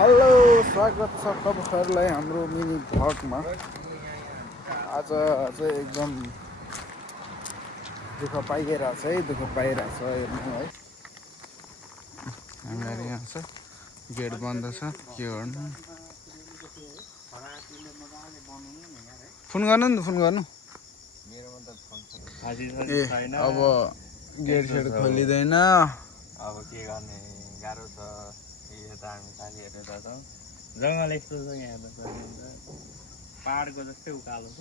Hello स्वागत छ तपाईँहरूलाई हाम्रो मिनी भ्लगमा। आज चाहिँ एकदम दुःख पाइरहेछ है, दुःख पाइरहेछ हेर्नु है। हामीहरू यहाँ छ, गेट बन्द छ, के गर्नु। फोन गर्नु नि, फोन गर्नु। ए अब गेट सेट खोलिँदैन, अब के गर्ने, गाह्रो छ। यता हामी साथीहरू जाँछौँ, जङ्गल यस्तो छ यहाँ त, पाहाडको जस्तै उकालो छ,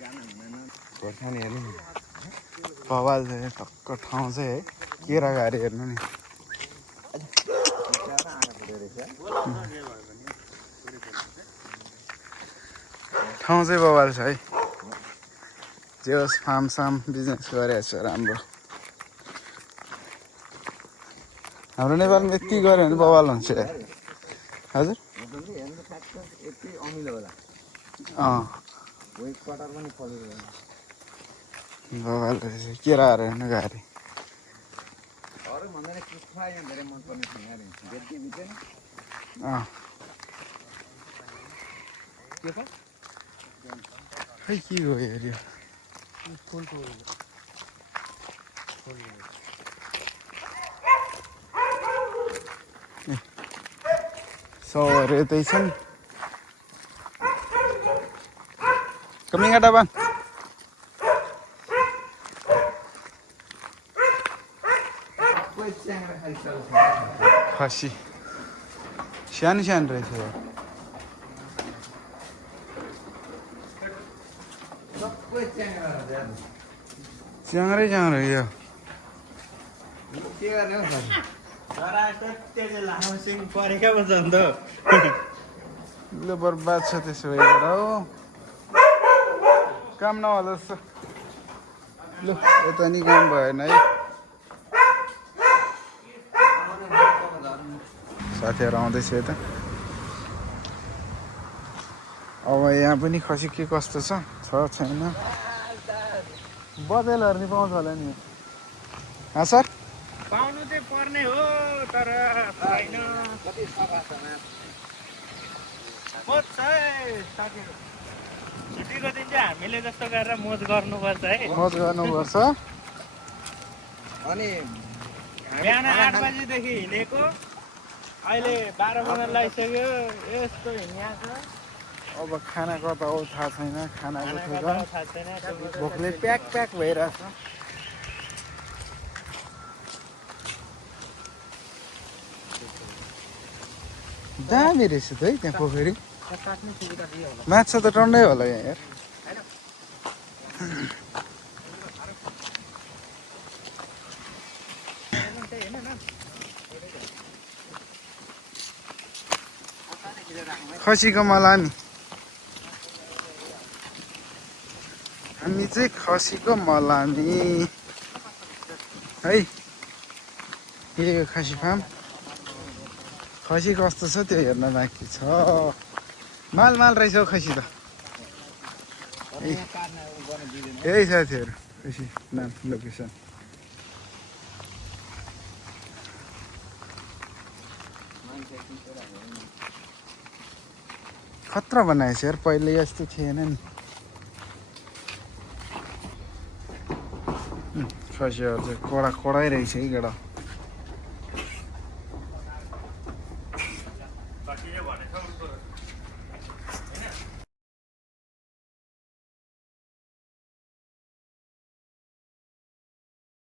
जान हुँदैन। खोर्सानीहरू बवाल चाहिँ टक्क ठाउँ चाहिँ है, केराघारी हेर्नु नि। ठाउँ चाहिँ बवाल छ है। जे होस् फार्म साम बिजनेस गरेको छ राम्रो। हाम्रो नेपालमा यति गऱ्यो भने बवाल हुन्छ यार। हजुर बवाल रहेछ, केराहरू हेर्नु घारी। खै के गयो हेऱ्यो। सौहरू यतै छन्। कमिङटा बन खसी सानो सानो रहेछ यार। च्याङ्रै च्याङ्रो यो के गर्ने हौ परेका पो छ नि त। ल बर्बाद छ त्यसो भएबाट हो, काम नहोला जस्तो। ल यता नि काम भएन है। साथीहरू आउँदैछ यता। अब यहाँ पनि खसी के कस्तो छ छैन। बजेलहरू नि पाउँछ होला नि। सर पाउनु चाहिँ पर्ने हो, तर छैन। मोज छ है साथीहरू, छुट्टीको दिन चाहिँ हामीले जस्तो गरेर मोज गर्नुपर्छ है। मोज गर्नुपर्छ। अनि बिहान 8 बजीदेखि हिँडेको, अहिले 12 बज्न लागिसक्यो, यस्तो हिँडिएको छ। अब खाना कता हो थाहा छैन, खानाको ठेगा थाहा छैन, भोकले प्याक प्याक भइरहेछ। दामी रहेछ त है त्यहाँ पोखरी। माछा त टन्डै होला यहाँ यार। खसीको मलामी, हामी चाहिँ खसीको मलामी है। यो खसी फार्म, खसी कस्तो छ त्यो हेर्न बाँकी छ। माल माल रहेछ हौ खसी त। यही साथीहरू खसी नाम लोकेसन। खतरा बनाएछ यार, पहिले यस्तो थिएन नि। खसीहरू चाहिँ कडा कडै रहेछ है केटा।